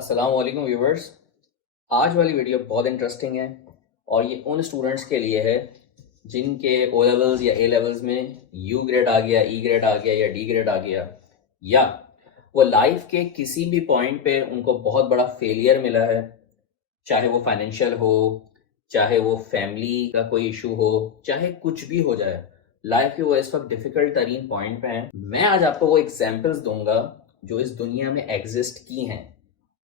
अस्सलाम वालेकुम व्यूवर्स। आज वाली वीडियो बहुत इंटरेस्टिंग है और ये उन स्टूडेंट्स के लिए है जिनके ओ लेवल्स या ए लेवल्स में यू ग्रेड आ गया, ई ग्रेड आ गया या डी ग्रेड आ गया, या वो लाइफ के किसी भी पॉइंट पे उनको बहुत बड़ा फेलियर मिला है, चाहे वो फाइनेंशियल हो, चाहे वो फैमिली का कोई इशू हो, चाहे कुछ भी हो जाए। लाइफ के वो इस वक्त डिफिकल्ट तरीन पॉइंट पे हैं। मैं आज आपको वो एग्जाम्पल्स दूंगा जो इस दुनिया में एग्जिस्ट की हैं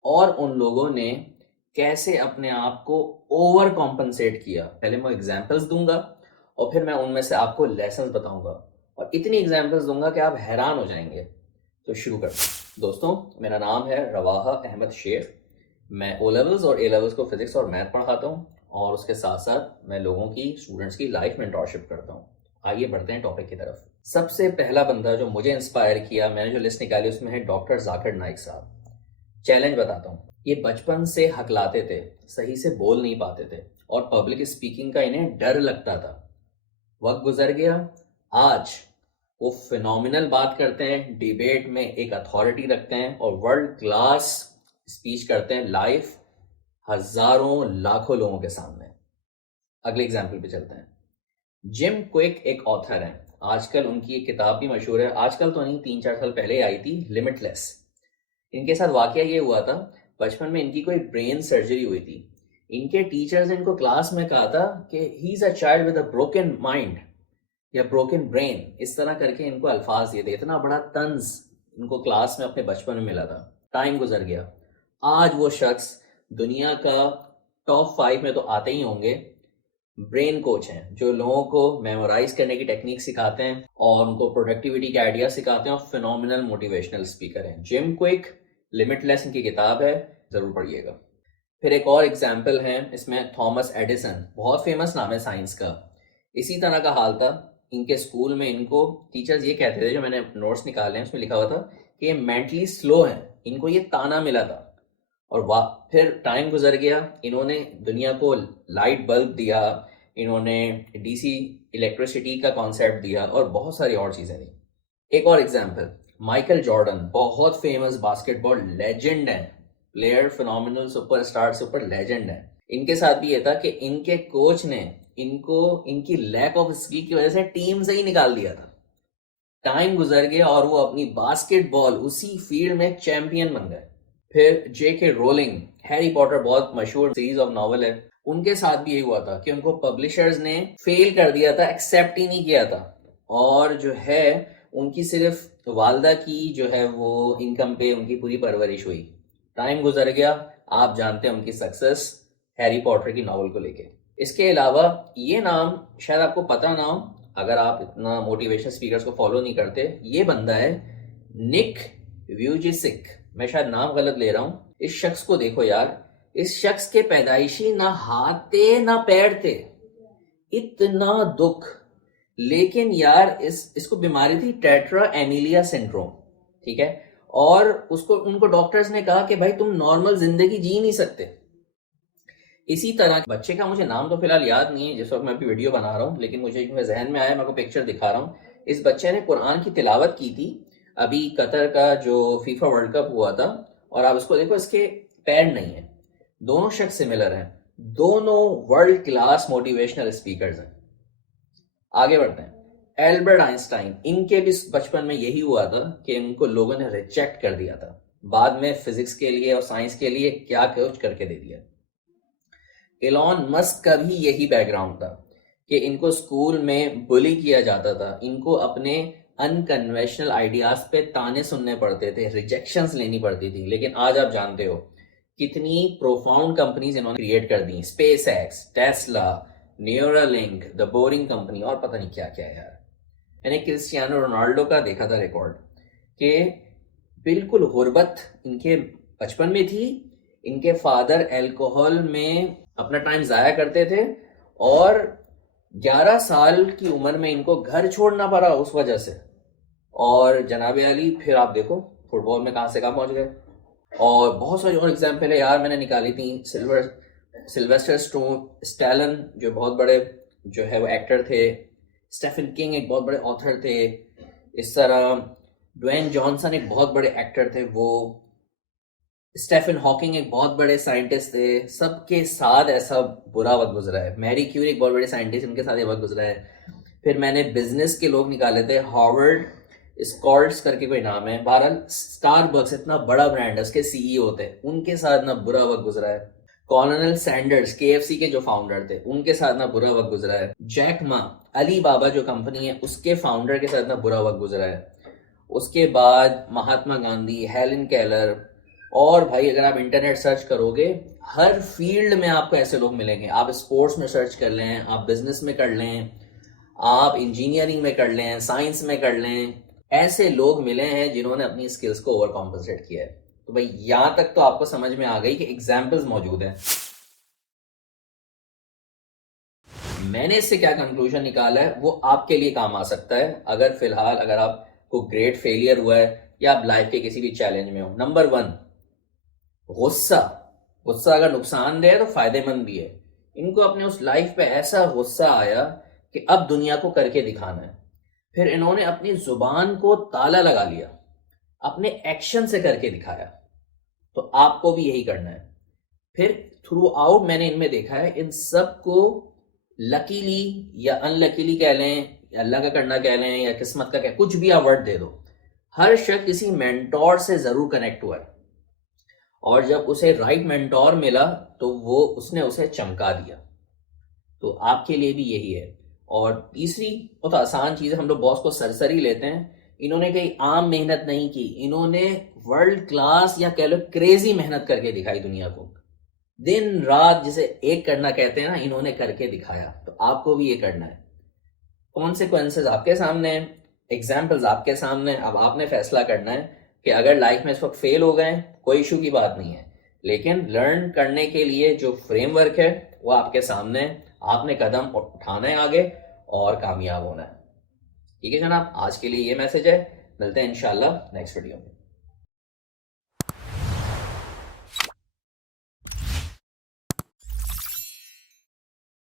और उन लोगों ने कैसे अपने आप को ओवर कॉम्पनसेट किया। पहले मैं एग्जाम्पल्स दूंगा और फिर मैं उनमें से आपको लेसन्स बताऊंगा और इतनी एग्जाम्पल्स दूंगा कि आप हैरान हो जाएंगे। तो शुरू करते हैं। दोस्तों, मेरा नाम है रवाहा अहमद शेख। मैं ओ लेवल्स और ए लेवल्स को फिजिक्स और मैथ पढ़ाता हूँ और उसके साथ साथ मैं लोगों की, स्टूडेंट्स की लाइफ मेंटरशिप करता हूँ। आइए बढ़ते हैं टॉपिक की तरफ। सबसे पहला बंदा जो मुझे इंस्पायर किया, मैंने जो लिस्ट निकाली उसमें है डॉक्टर जाकिर नाइक साहब। चैलेंज बताता हूँ। ये बचपन से हकलाते थे, सही से बोल नहीं पाते थे और पब्लिक स्पीकिंग का इन्हें डर लगता था। वक्त गुजर गया, आज वो फिनोमिनल बात करते हैं, डिबेट में एक अथॉरिटी रखते हैं और वर्ल्ड क्लास स्पीच करते हैं लाइव, हजारों लाखों लोगों के सामने। अगले एग्जाम्पल पे चलते हैं। जिम क्विक एक ऑथर है। आजकल उनकी एक किताब भी मशहूर है, आजकल तो नहीं, 3-4 साल पहले आई थी, लिमिटलेस। इनके साथ वाकया ये हुआ था, बचपन में इनकी कोई ब्रेन सर्जरी हुई थी। इनके टीचर्स ने इनको क्लास में कहा था कि he is a child with a broken mind या ब्रोकन ब्रेन, इस तरह करके इनको अल्फाज दिए थे। इतना बड़ा तंज इनको क्लास में अपने बचपन में मिला था। टाइम गुजर गया, आज वो शख्स दुनिया का टॉप 5 में तो आते ही होंगे, ब्रेन कोच हैं, जो लोगों को मेमोराइज करने की टेक्निक सिखाते हैं और उनको प्रोडक्टिविटी के आइडिया सिखाते हैं और फिनोमिनल मोटिवेशनल स्पीकर हैं। जिम क्विक, लिमिटलेस इनकी किताब है, जरूर पढ़िएगा। फिर एक और एग्जाम्पल है इसमें, थॉमस एडिसन, बहुत फेमस नाम है साइंस का। इसी तरह का हाल था। इनके स्कूल में इनको टीचर्स ये कहते थे, जो मैंने नोट्स निकाले हैं उसमें लिखा हुआ था कि ये मेंटली स्लो है, इनको ये ताना मिला था। और वाह, फिर टाइम गुजर गया, इन्होंने दुनिया को लाइट बल्ब दिया, इन्होंने डीसी इलेक्ट्रिसिटी का कॉन्सेप्ट दिया और बहुत सारी और चीजें दी। एक और एग्जांपल, माइकल जॉर्डन, बहुत फेमस बास्केटबॉल लेजेंड है, player, phenomenal, superstar, super legend है। इनके साथ भी ये था कि इनके कोच ने इनको इनकी लैक ऑफ स्किल की वजह से टीम से ही निकाल दिया था। टाइम गुजर गया और वो अपनी बास्केटबॉल उसी फील्ड में चैंपियन बन गए। फिर जेके रोलिंग, हैरी पॉटर बहुत मशहूर सीरीज ऑफ नॉवल है, उनके साथ भी यही हुआ था कि उनको पब्लिशर्स ने फेल कर दिया था, एक्सेप्ट ही नहीं किया था। और जो है उनकी सिर्फ वालदा की जो है वो इनकम पे उनकी पूरी परवरिश हुई। टाइम गुजर गया, आप जानते हैं उनकी सक्सेस हैरी पॉटर की नॉवल को लेके। इसके अलावा ये नाम शायद आपको पता ना हो अगर आप इतना मोटिवेशनल स्पीकर्स को फॉलो नहीं करते। ये बंदा है निक व्यूजिसिक, मैं शायद नाम गलत ले रहा हूं। इस शख्स को देखो यार, इस शख्स के पैदाइशी ना हाथ थे ना पैर थे, इतना दुख। लेकिन यार इसको बीमारी थी टेट्रा एमिलिया सिंड्रोम, ठीक है। और उसको उनको डॉक्टर्स ने कहा कि भाई तुम नॉर्मल जिंदगी जी नहीं सकते। इसी तरह बच्चे का मुझे नाम तो फिलहाल याद नहीं है जिस वक्त मैं अभी वीडियो बना रहा हूँ, लेकिन मुझे जहन में आया, मैं आपको पिक्चर दिखा रहा हूँ। इस बच्चे ने कुरान की तिलावत की थी अभी कतर का जो फीफा वर्ल्ड कप हुआ था, और आप इसको देखो, इसके पैर नहीं है। दोनों शख्स सिमिलर हैं, दोनों वर्ल्ड क्लास मोटिवेशनल स्पीकर्स हैं। आगे बढ़ते हैं। एल्बर्ट आइंस्टाइन, इनके भी बचपन में यही हुआ था कि इनको लोगों ने रिजेक्ट कर दिया था, बाद में फिजिक्स के लिए और साइंस के लिए क्या कुछ करके दे दिया। एलॉन मस्क का भी यही बैकग्राउंड था कि इनको स्कूल में बुली किया जाता था, इनको अपने अनकन्वेंशनल आइडियाज पे ताने सुनने पड़ते थे, रिजेक्शंस लेनी पड़ती थी। लेकिन आज आप जानते हो कितनी प्रोफाउंड कंपनीज इन्होंने क्रिएट कर दी, SpaceX, Tesla, Neuralink, The Boring Company और पता नहीं क्या क्या। यार मैंने क्रिस्टियानो रोनाल्डो का देखा था रिकॉर्ड कि बिल्कुल गुर्बत इनके बचपन में थी। इनके फादर अल्कोहल में अपना टाइम जाया करते थे और 11 साल की उम्र में इनको घर छोड़ना पड़ा उस वजह से। और जनाब अली, फिर आप देखो फुटबॉल में कहां से कहां पहुंच गए। और बहुत सारी और एग्जाम्पल है यार, मैंने निकाली थी। सिल्वेस्टर स्टैलन जो बहुत बड़े जो है वो एक्टर थे, स्टेफन किंग एक बहुत बड़े ऑथर थे, इस तरह ड्वेन जॉनसन एक बहुत बड़े एक्टर थे, वो स्टेफन हॉकिंग एक बहुत बड़े साइंटिस्ट थे, सबके साथ ऐसा बुरा वक्त गुजरा है। मैरी क्यूरी एक बहुत बड़े साइंटिस्ट, उनके साथ ये वक्त गुजरा है। फिर मैंने बिजनेस के लोग निकाले थे, हार्वर्ड स्कॉल्ट्स करके कोई नाम है, बहरहाल स्टारबक्स इतना बड़ा ब्रांड है, उसके सीईओ थे, उनके साथ ना बुरा वक्त गुजरा है। कॉलोनल सैंडर्स केएफसी के जो फाउंडर थे, उनके साथ ना बुरा वक्त गुजरा है। जैक मा अली बाबा जो कंपनी है उसके फाउंडर के साथ ना बुरा वक्त गुजरा है। उसके बाद महात्मा गांधी, हेलन केलर, और भाई अगर आप इंटरनेट सर्च करोगे हर फील्ड में आपको ऐसे लोग मिलेंगे। आप स्पोर्ट्स में सर्च कर लें, आप बिजनेस में कर लें, आप इंजीनियरिंग में कर लें, साइंस में कर लें, ऐसे लोग मिले हैं जिन्होंने अपनी स्किल्स को ओवर कॉम्पनसेट किया है। तो भाई यहां तक तो आपको समझ में आ गई कि एग्जाम्पल्स मौजूद हैं। मैंने इससे क्या कंक्लूजन निकाला है वो आपके लिए काम आ सकता है अगर फिलहाल अगर आपको ग्रेट फेलियर हुआ है या आप लाइफ के किसी भी चैलेंज में हो। नंबर 1, गुस्सा। गुस्सा अगर नुकसानदेह है तो फायदेमंद भी है। इनको अपने उस लाइफ पे ऐसा गुस्सा आया कि अब दुनिया को करके दिखाना है। फिर इन्होंने अपनी जुबान को ताला लगा लिया, अपने एक्शन से करके दिखाया। तो आपको भी यही करना है। फिर थ्रू आउट मैंने इनमें देखा है, इन सब को लकीली या अनलकीली कह लें, अल्लाह का करना कह लें या किस्मत का कह, कुछ भी आप वर्ड दे दो, हर शख्स किसी मेंटोर से जरूर कनेक्ट हुआ है और जब उसे राइट मेंटोर मिला तो वो उसने उसे चमका दिया। तो आपके लिए भी यही है। और तीसरी बहुत आसान चीज़ है, हम लोग बॉस को सरसरी लेते हैं, इन्होंने कहीं आम मेहनत नहीं की, इन्होंने वर्ल्ड क्लास या कह लो क्रेजी मेहनत करके दिखाई दुनिया को। दिन रात जिसे एक करना कहते हैं ना, इन्होंने करके दिखाया। तो आपको भी ये करना है। कॉन्सिक्वेंसेस आपके सामने हैं, एग्जाम्पल्स आपके सामने। अब आपने फैसला करना है कि अगर लाइफ में इस वक्त फेल हो गए कोई इशू की बात नहीं है, लेकिन लर्न करने के लिए जो फ्रेमवर्क है वो आपके सामने है। आपने कदम उठाना है आगे और कामयाब होना है। ठीक है जनाब, आज के लिए ये मैसेज है। मिलते हैं इंशाल्लाह नेक्स्ट वीडियो में।